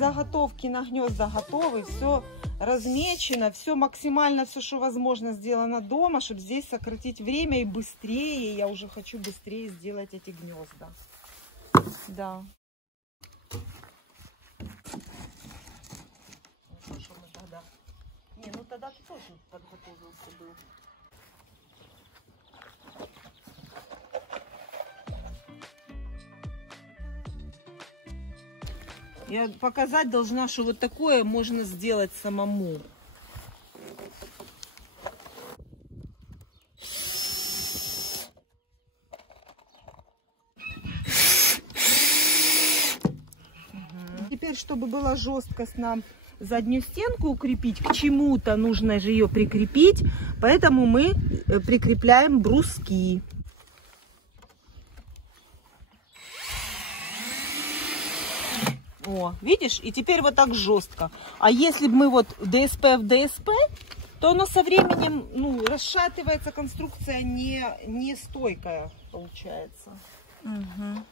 заготовки на гнезда готовы, все размечено, все максимально, все, что возможно, сделано дома, чтобы здесь сократить время и быстрее. Я уже хочу быстрее сделать эти гнезда. Да. Ну, что мы тогда? Не, ну тогда ты тоже подготовился был. Я показать должна, что вот такое можно сделать самому. Теперь, чтобы была жесткость, нам заднюю стенку укрепить, к чему-то нужно же ее прикрепить, поэтому мы прикрепляем бруски. О, видишь? И теперь вот так жестко. А если бы мы вот ДСП в ДСП, то оно со временем, ну, расшатывается, конструкция не стойкая получается. Угу.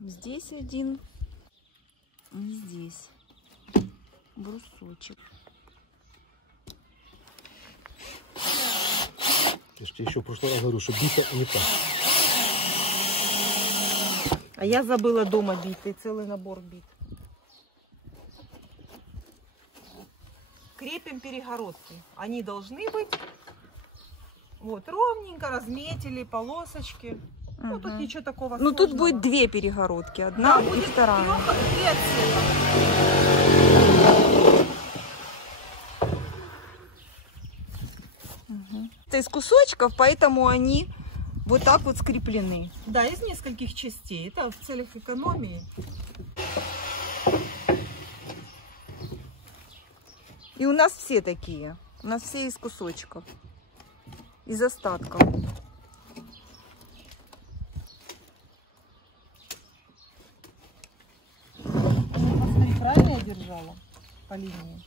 Здесь один, и здесь брусочек. Я же тебе еще в прошлый раз говорю, что бита не так. А я забыла дома биты, целый набор бит. Крепим перегородки. Они должны быть вот ровненько, разметили полосочки. Угу. Ну, тут ничего такого сложного. Ну, тут будет две перегородки. Одна, да, и вторая. Угу. Это из кусочков, поэтому они вот так вот скреплены. Да, из нескольких частей. Это в целях экономии. И у нас все такие. У нас все из кусочков. Из остатков. Посмотри, правильно я держала по линии?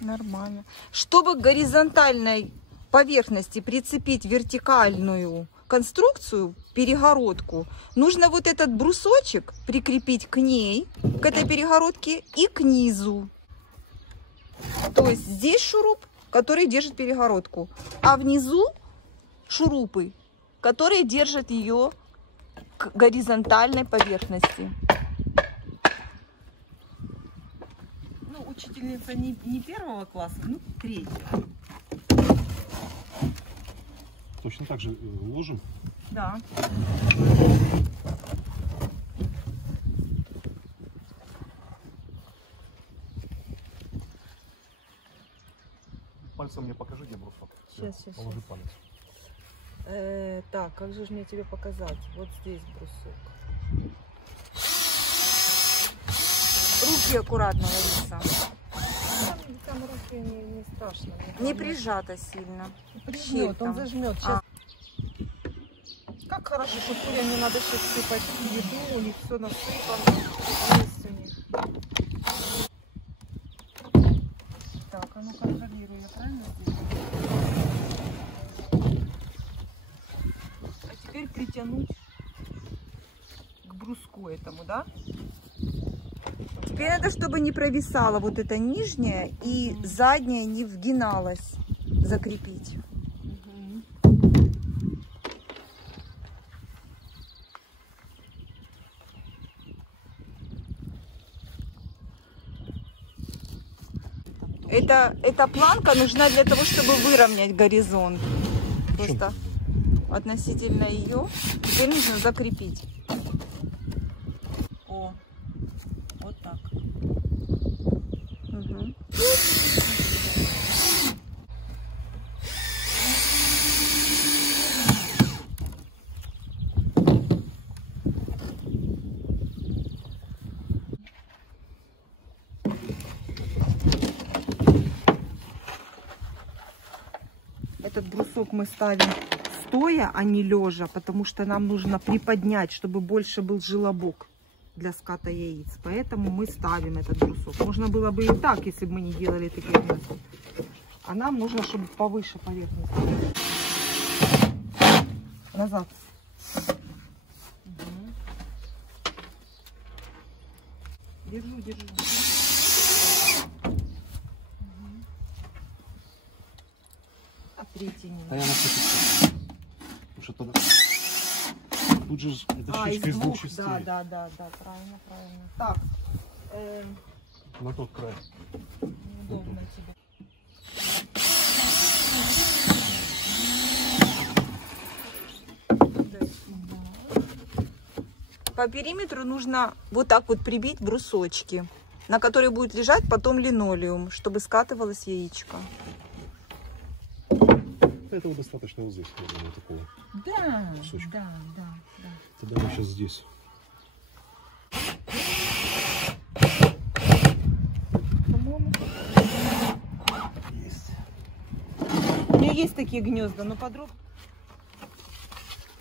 Нормально. Чтобы к горизонтальной поверхности прицепить вертикальную конструкцию, перегородку, нужно вот этот брусочек прикрепить к ней, к этой перегородке, и к низу. То есть здесь шуруп, который держит перегородку, а внизу шурупы, которые держат ее к горизонтальной поверхности. Ну, учительница не первого класса, ну, третьего. Точно так же ложим? Да. Пальцем мне покажи, где брусок. Сейчас. Положи палец. Так, как же мне тебе показать? Вот здесь брусок. Руки аккуратно, Лариса. Там руки не страшно. Не прижато сильно. Прижмет, он зажмет. Сейчас. Как хорошо, что курям не надо сейчас сыпать еду, у них все насыпано. Есть у них. Так, а ну контролирую, я правильно сделала? А теперь притянуть к бруску этому, да? Теперь надо, чтобы не провисала вот эта нижняя и задняя не вгиналась, закрепить. Эта планка нужна для того, чтобы выровнять горизонт. Просто относительно ее теперь нужно закрепить. О, вот так. Угу. Этот брусок мы ставим стоя, а не лежа, потому что нам нужно приподнять, чтобы больше был желобок для ската яиц. Поэтому мы ставим этот брусок. Можно было бы и так, если бы мы не делали такие гнезда. А нам нужно, чтобы повыше поверхность. Назад. Угу. Держу, держу. А третий не А я напишу. Потому что тогда... Тут же эта щечка из двух частей. Да, правильно. Так. На тот край. Удобно тебе. По периметру нужно вот так вот прибить брусочки, на которые будет лежать потом линолеум, чтобы скатывалось яичко. Этого достаточно вот здесь, наверное, такого. Да, кусочка. да. Тогда мы сейчас здесь. Есть. У нее есть такие гнезда, но подробно.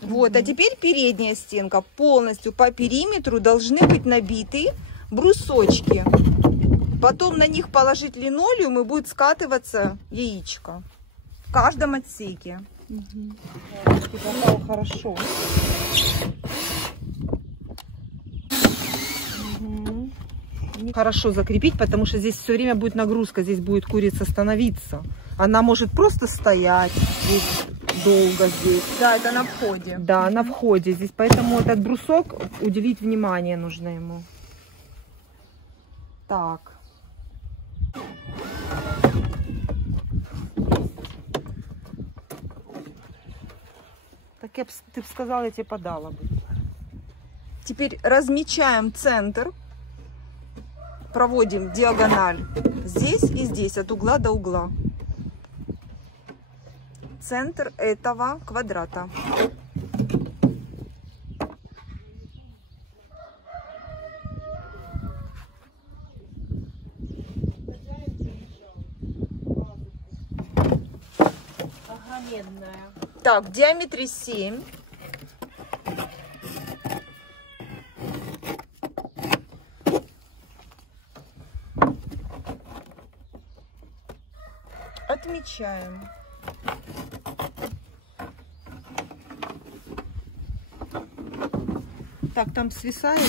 Вот, а теперь передняя стенка. Полностью по периметру должны быть набиты брусочки. Потом на них положить линолеум и будет скатываться яичко. В каждом отсеке. Ты попал хорошо. Хорошо закрепить, потому что здесь все время будет нагрузка, здесь будет курица становиться. Она может просто стоять здесь долго здесь. Да, это на входе. Да, на входе здесь, поэтому этот брусок уделить внимание нужно ему. Так. Так ты бы сказала, я тебе подала бы. Теперь размечаем центр. Проводим диагональ здесь и здесь, от угла до угла. Центр этого квадрата. Огромедная. Так, в диаметре 7. Отмечаем. Так, там свисает.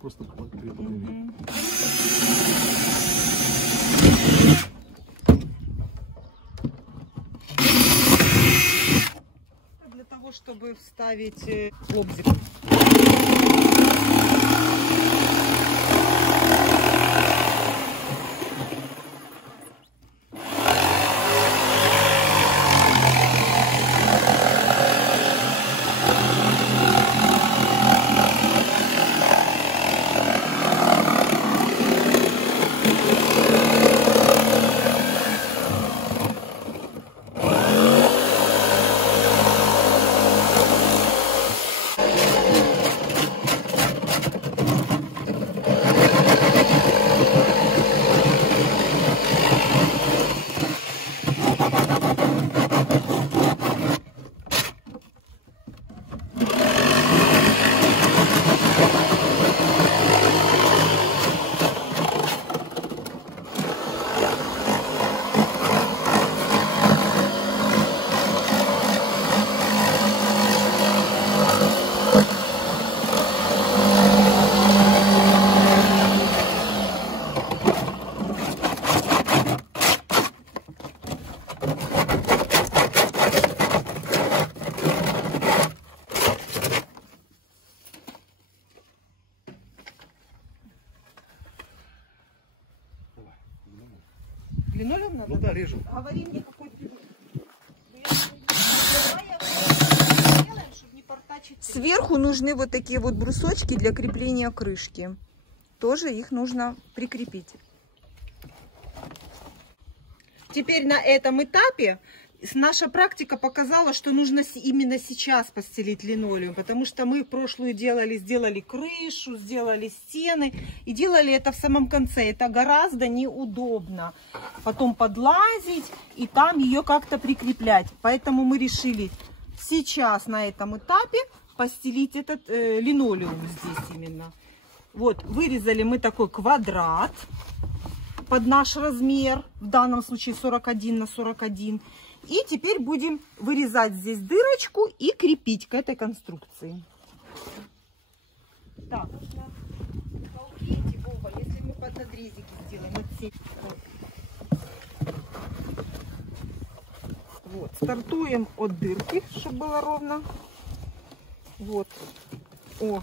Просто прикрепляем. Для того, чтобы вставить лобзик. Линолеум надо? Ну да, режем. Говори мне, какой ты. Сверху нужны вот такие вот брусочки для крепления крышки. Тоже их нужно прикрепить. Теперь на этом этапе наша практика показала, что нужно именно сейчас постелить линолеум, потому что мы прошлую сделали крышу, сделали стены и делали это в самом конце. Это гораздо неудобно. Потом подлазить и там ее как-то прикреплять. Поэтому мы решили сейчас на этом этапе постелить этот линолеум здесь именно. Вот, вырезали мы такой квадрат под наш размер, в данном случае 41 на 41. И теперь будем вырезать здесь дырочку и крепить к этой конструкции. Так, толкните, Вова, если мы под надрезики сделаем. Вот, стартуем от дырки, чтобы было ровно. Вот. О.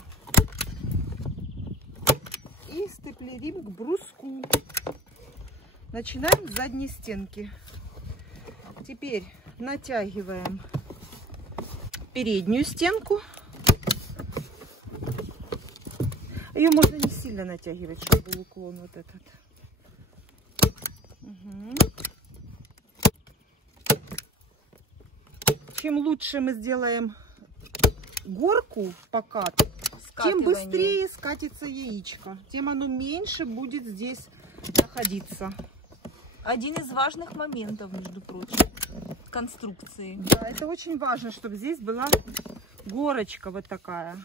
И степлерим к бруску. Начинаем с задней стенки. Теперь натягиваем переднюю стенку. Ее можно не сильно натягивать, чтобы был уклон вот этот. Угу. Чем лучше мы сделаем горку покат, тем быстрее скатится яичко, тем оно меньше будет здесь находиться. Один из важных моментов, между прочим, конструкции. Да, это очень важно, чтобы здесь была горочка вот такая.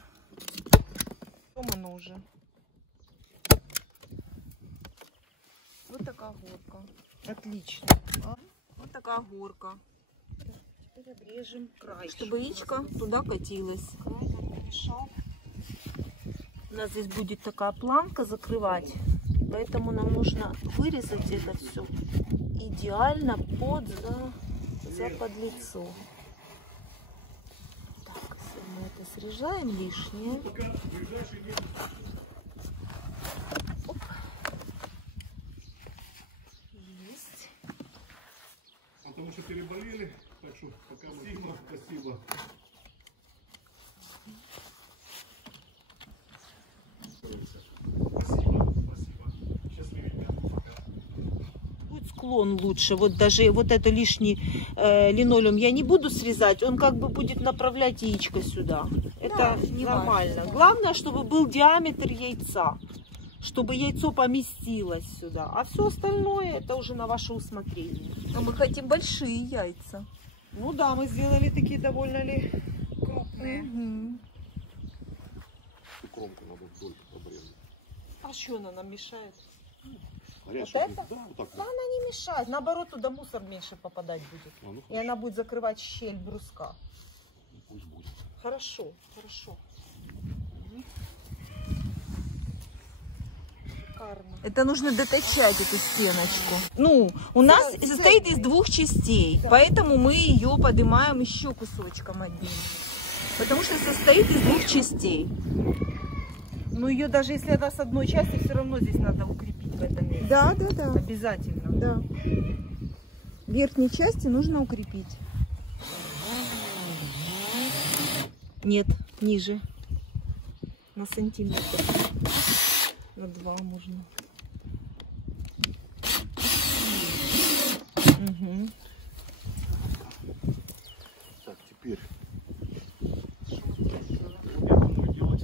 Оно уже. Вот такая горка. Отлично. Вот такая горка. Теперь обрежем край, чтобы яичко туда катилось. У нас здесь будет такая планка закрывать, поэтому нам нужно вырезать это все идеально за подлицо. Так, мы это срежаем лишнее. Оп. Есть. Потому что переболели, так что пока спасибо. Будет склон лучше. Вот даже вот это лишний линолеум я не буду срезать, он как бы будет направлять яичко сюда. Это нормально. Главное, чтобы был диаметр яйца, чтобы яйцо поместилось сюда. А все остальное это уже на ваше усмотрение. Но мы хотим большие яйца. Ну да, мы сделали такие довольно ли крупные. Угу. Кромку надо вдоль обрезать. А что она нам мешает? Горячая, Вот это? Да, вот так. Да, она не мешает. Наоборот, туда мусор меньше попадать будет. А, ну, И она будет закрывать щель бруска. пусть будет. Хорошо, хорошо. Шикарно. Это нужно дотачать эту стеночку. Ну, у нас состоит из двух частей, поэтому мы ее поднимаем еще кусочком одним. Потому что состоит из двух частей. Ну ее даже если она с одной части, все равно здесь надо укрепить в этом месте. Да. Обязательно. Да. В верхней части нужно укрепить. Нет, ниже. На сантиметр. На 2 можно. Угу. Так, теперь. Я думаю делать.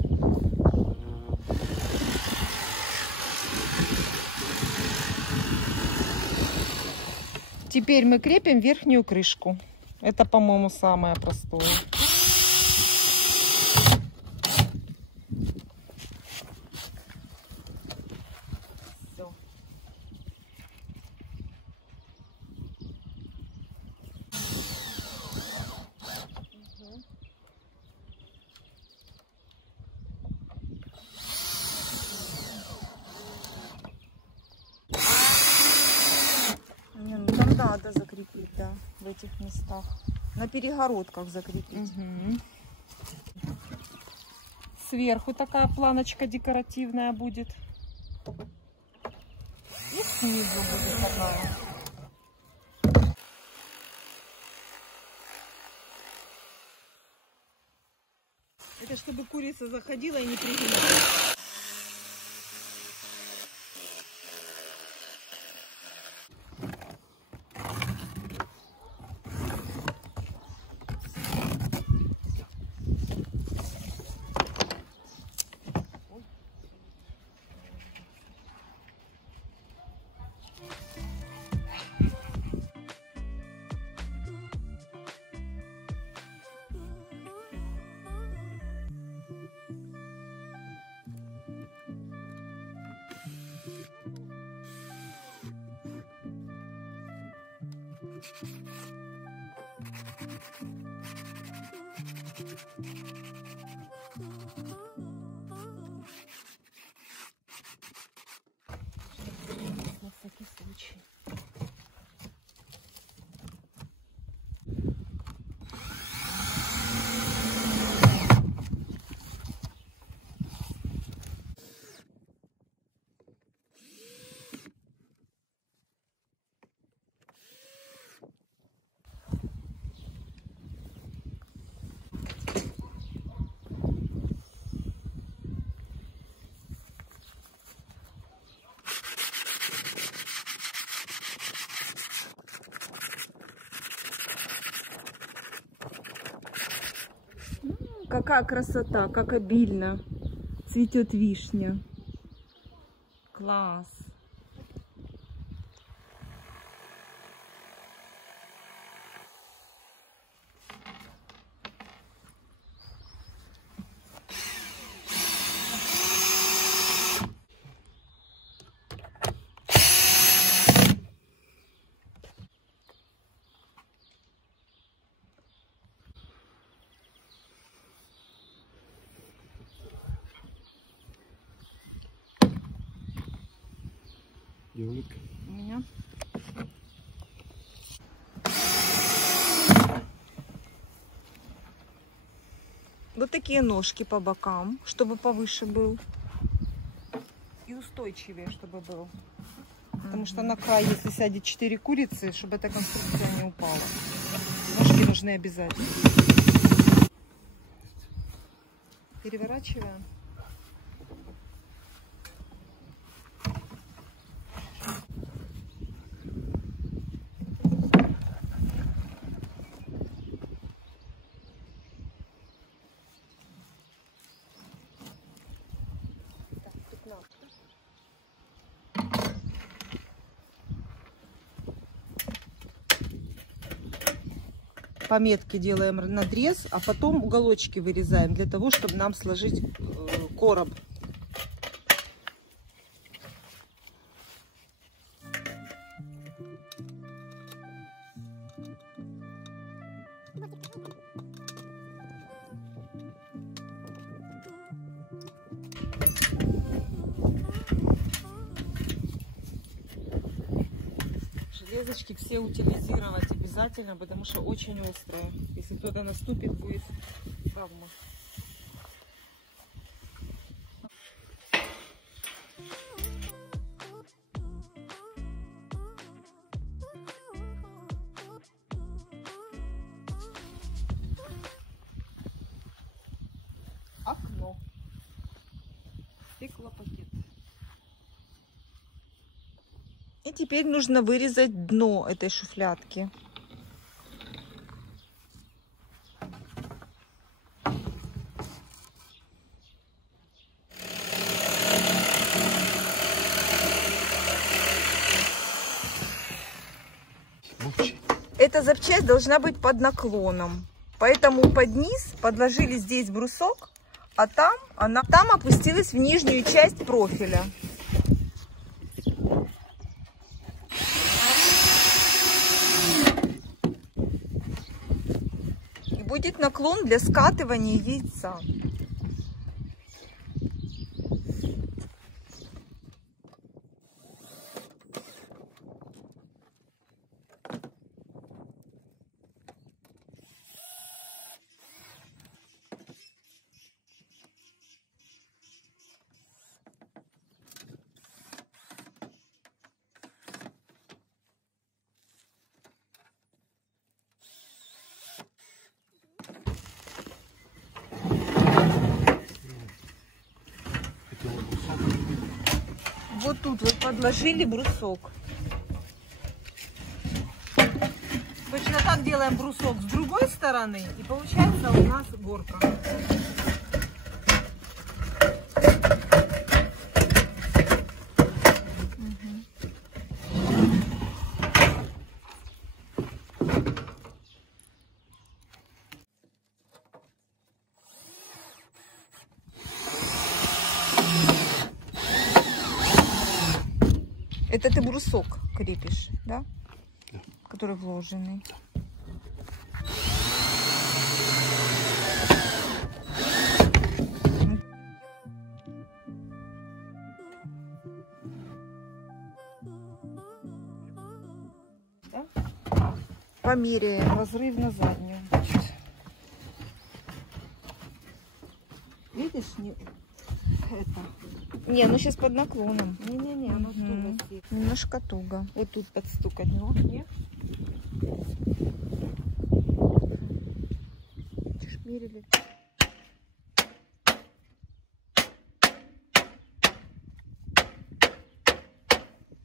Теперь мы крепим верхнюю крышку. Это, по-моему, самое простое. Все. Не, ну там надо закрепить, да, в этих местах. На перегородках закрепить. Угу. Сверху такая планочка декоративная будет. И снизу будет такая. Это чтобы курица заходила и не пригибалась. Какая красота, как обильно цветет вишня. Класс. Юлик. У меня. Вот такие ножки по бокам, чтобы повыше был. И устойчивее, чтобы был. Потому что на край, если сядет 4 курицы, чтобы эта конструкция не упала. Ножки нужны обязательно. Переворачиваем. По метке делаем надрез, а потом уголочки вырезаем для того, чтобы нам сложить короб. Железочки все утилизировать обязательно, потому что очень острые. Если кто-то наступит, будет травма. Окно. Стеклопакет. И теперь нужно вырезать дно этой шуфлядки. Эта запчасть должна быть под наклоном. Поэтому под низ подложили здесь брусок, а там опустилась в нижнюю часть профиля. И будет наклон для скатывания яйца. Вот тут вот подложили брусок. Точно так делаем брусок с другой стороны, и получается у нас горка. Это ты брусок крепишь, да? Да. Который вложенный. Да? Померяем. Разрыв на заднюю. Видишь, не это. Не, ну сейчас под наклоном. Не-не-не, оно туго сидит. Немножко туго. Вот тут подстукать, ну, нет? Мерили.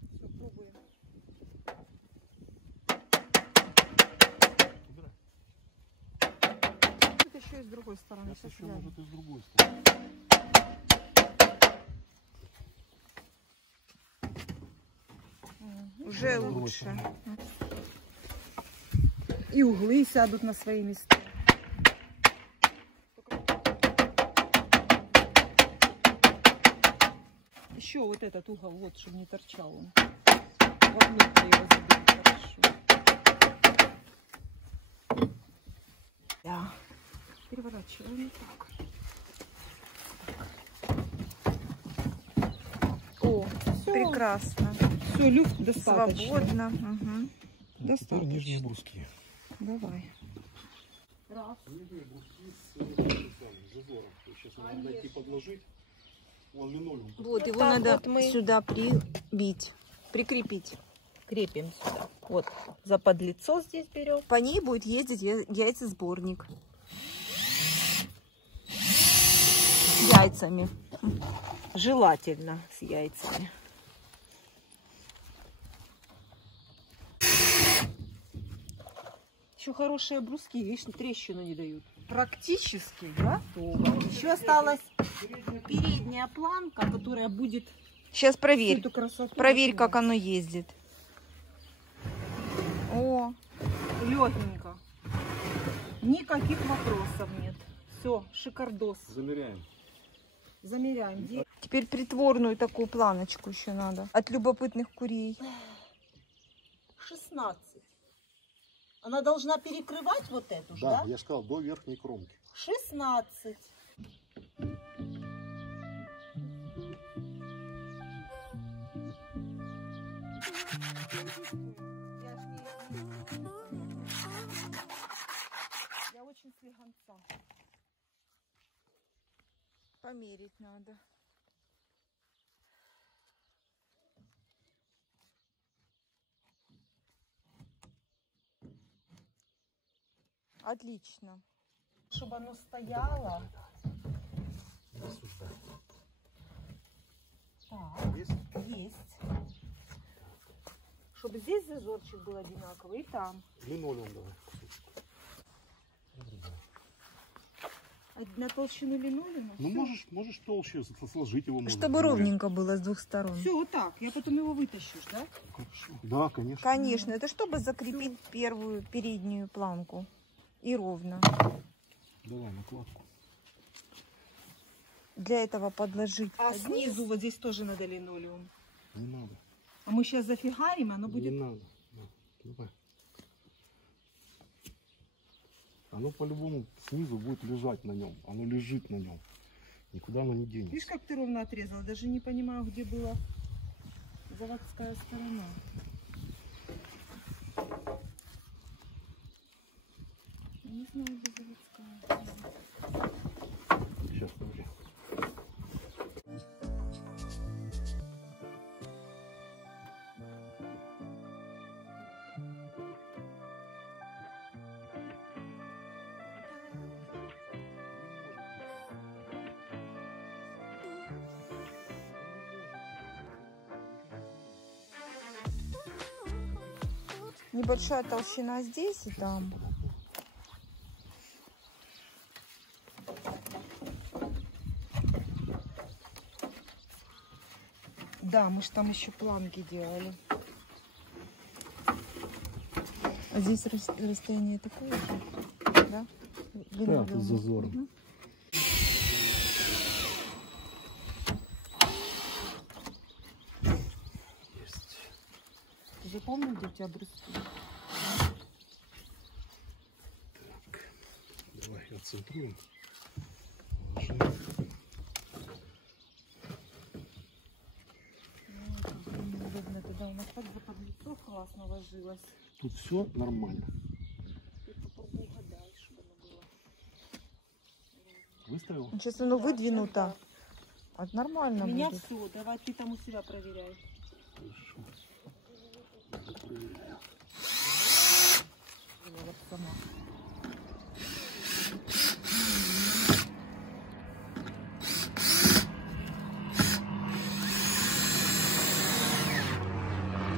Все, пробуем. Тут еще есть другой стороны. Сейчас Сейчас еще глянем. может и с другой стороны. Уже С другой лучше. стороны. И углы сядут на свои места. Еще вот этот угол, вот, чтобы не торчал он. Вовнутрь его забили хорошо. Да. Переворачиваем так. О, Всё. прекрасно. Все, люфт достаточно. Свободно. Угу. Вот теперь нижние бруски. Давай. Раз. Нижние бруски с зазором. Сейчас надо найти, подложить. Вон линолеум. Вот, его так надо вот мы- сюда прибить, прикрепить. Крепим сюда. Вот, за подлицо здесь берем. По ней будет ездить яйцесборник. С яйцами. Желательно с яйцами. Еще хорошие бруски, видишь, трещину не дают. Практически готово. Еще осталась передняя планка, которая будет... Сейчас Всю проверь. эту красоту Проверь, закрывать. как оно ездит. О, Легенько. Никаких вопросов нет. Все, шикардос. Замеряем. Замеряем. теперь притворную такую планочку еще надо. От любопытных курей. 16. Она должна перекрывать вот эту же, да? Да, я же сказал, до верхней кромки. 16. Я очень слегонца. Померить надо. Отлично. Чтобы оно стояло. Сюда. Так, Есть? есть. Чтобы здесь зазорчик был одинаковый и там. Линолеум давай. На толщину линолеума. Ну, Всё. можешь толще сложить его. можно. Чтобы ровненько было с двух сторон. Все, вот так. Я потом его вытащишь, да? Хорошо. Да, конечно. Конечно, это чтобы закрепить первую переднюю планку. И ровно. Давай накладку. Для этого подложить. А под низ. снизу вот здесь тоже надо линолеум. Не надо. А мы сейчас зафигарим, оно Не будет... надо. Да. Давай. Оно по-любому снизу будет лежать на нем. Оно лежит на нем. Никуда оно не денется. Видишь, как ты ровно отрезала? Даже не понимаю, где была заводская сторона. Не знаю, где заводская. Сейчас, подожди. Небольшая толщина здесь и там. Да, мы же там еще планки делали. А здесь расстояние такое же, да? Да, тут с зазором. Мгм. Есть. Ты запомнил, где у тебя бруски? Так. Давай отцентруем. Положим. Неудобно тогда у нас так за подлицо классно ложилось. Тут все нормально. Ты попробуй угадай, чтобы оно было. Выставил? Сейчас оно Да, выдвинуто. сейчас А нормально У меня будет. все. Давай ты там у себя проверяй. Хорошо. Проверяю. Я вот сама.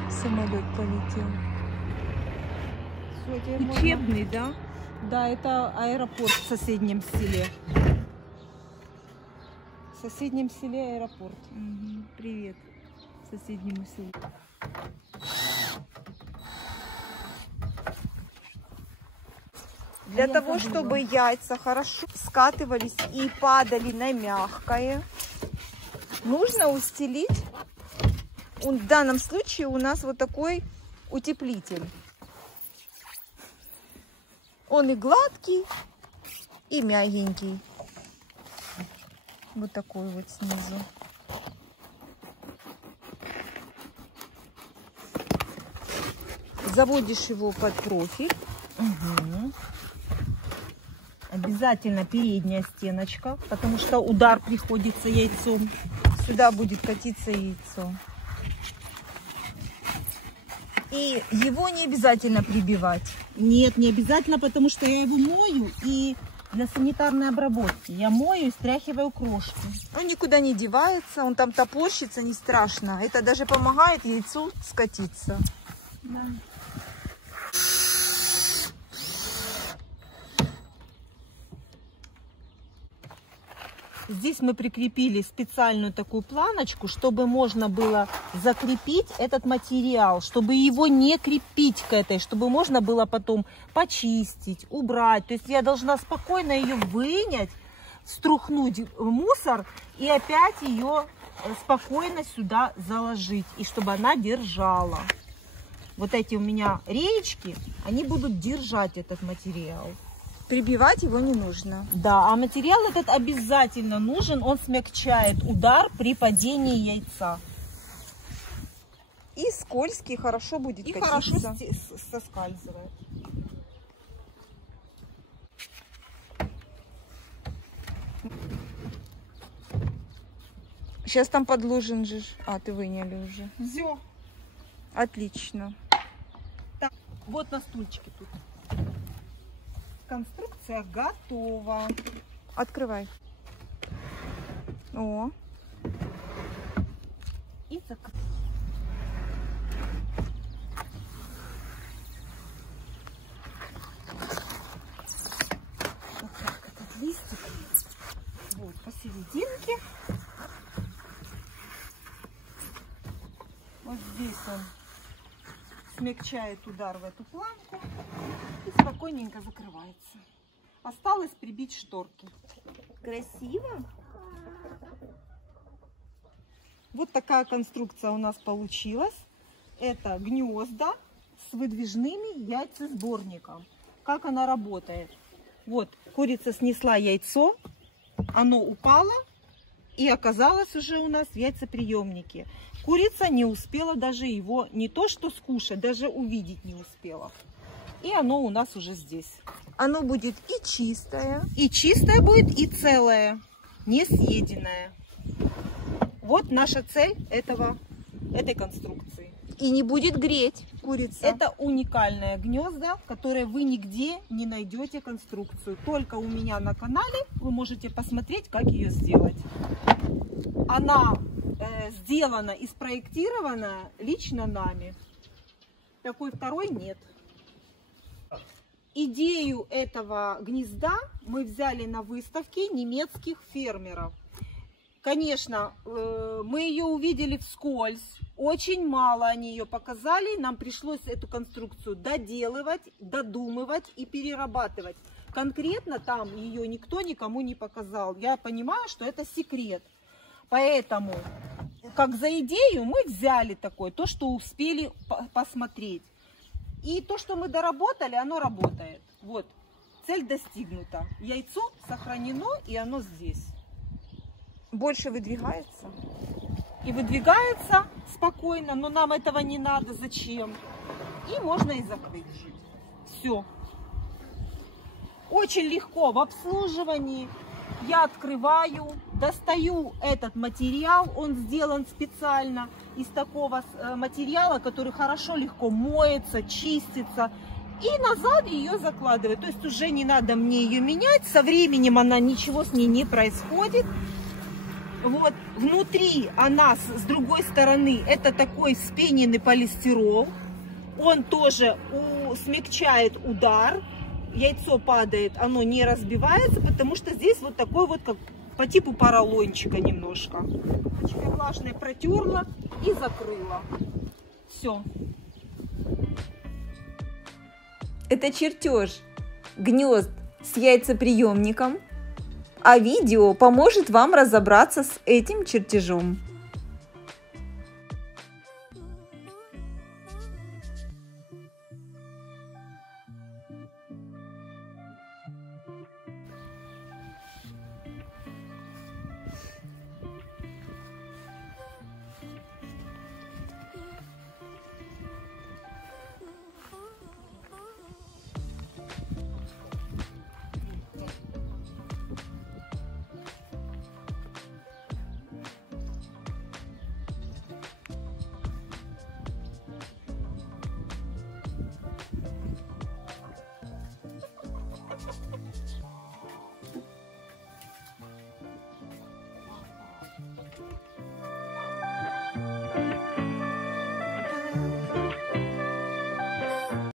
Самолет полетел. Учебный, да? Да, это аэропорт в соседнем селе. В соседнем селе аэропорт. Мгм. Привет соседнему селу. Для я того, забыла. чтобы яйца хорошо скатывались и падали на мягкое, нужно устелить. В данном случае у нас вот такой утеплитель. Он и гладкий, и мягенький. Вот такой вот снизу. Заводишь его под профиль. Угу. Обязательно передняя стеночка, потому что удар приходится яйцом. Сюда будет катиться яйцо. И его не обязательно прибивать. Нет, не обязательно, потому что я его мою и для санитарной обработки. Я мою и стряхиваю крошки. Он никуда не девается, он там топорщится, не страшно. Это даже помогает яйцу скатиться. Да. Здесь мы прикрепили специальную такую планочку, чтобы можно было закрепить этот материал, чтобы его не крепить к этой, чтобы можно было потом почистить, убрать. То есть я должна спокойно ее вынять, струхнуть в мусор и опять ее спокойно сюда заложить, и чтобы она держала. Вот эти у меня реечки, они будут держать этот материал. Прибивать его не нужно. Да, а материал этот обязательно нужен, он смягчает удар при падении яйца. И скользкий, хорошо будет И катиться. хорошо соскальзывает. Сейчас там подложен же. А, ты выняли уже. Все. Отлично. Вот на стульчике тут. Конструкция готова. Открывай. О, И закрыть. Вот так этот листик. Вот посерединке. Вот здесь он смягчает удар в эту планку и спокойненько закрывается. Осталось прибить шторки. Красиво? Вот такая конструкция у нас получилась. Это гнезда с выдвижными яйцесборником. Как она работает? Вот, курица снесла яйцо, оно упало и оказалось уже у нас в яйцеприемнике. Курица не успела даже его не то что скушать, даже увидеть не успела. И оно у нас уже здесь. оно будет и чистое. И чистое будет, и целое, не съеденное. Вот наша цель этой конструкции. И не будет греть курица. Это уникальное гнездо, которое вы нигде не найдете конструкцию. Только у меня на канале вы можете посмотреть, как ее сделать. Она сделана и спроектирована лично нами. Такой второй нет. Идею этого гнезда мы взяли на выставке немецких фермеров. Конечно, мы ее увидели вскользь, очень мало они ее показали, нам пришлось эту конструкцию доделывать, додумывать и перерабатывать. Конкретно там ее никто никому не показал. Я понимаю, что это секрет. Поэтому, как за идею, мы взяли такое, то, что успели посмотреть. И то, что мы доработали, оно работает. Вот, цель достигнута. Яйцо сохранено, и оно здесь. Больше выдвигается. И выдвигается спокойно, но нам этого не надо. Зачем? И можно и закрыть. Все. Очень легко в обслуживании. Я открываю, достаю этот материал. Он сделан специально из такого материала, который хорошо, легко моется, чистится. И назад ее закладываю. То есть уже не надо мне ее менять. Со временем она, ничего с ней не происходит. Вот внутри она с другой стороны это такой вспененный полистирол. Он тоже смягчает удар. яйцо падает, оно не разбивается, потому что здесь вот такой вот, как по типу поролончика немножко. Ручкой влажной протерла и закрыла. Все. Это чертеж гнезд с яйцеприемником, а видео поможет вам разобраться с этим чертежом.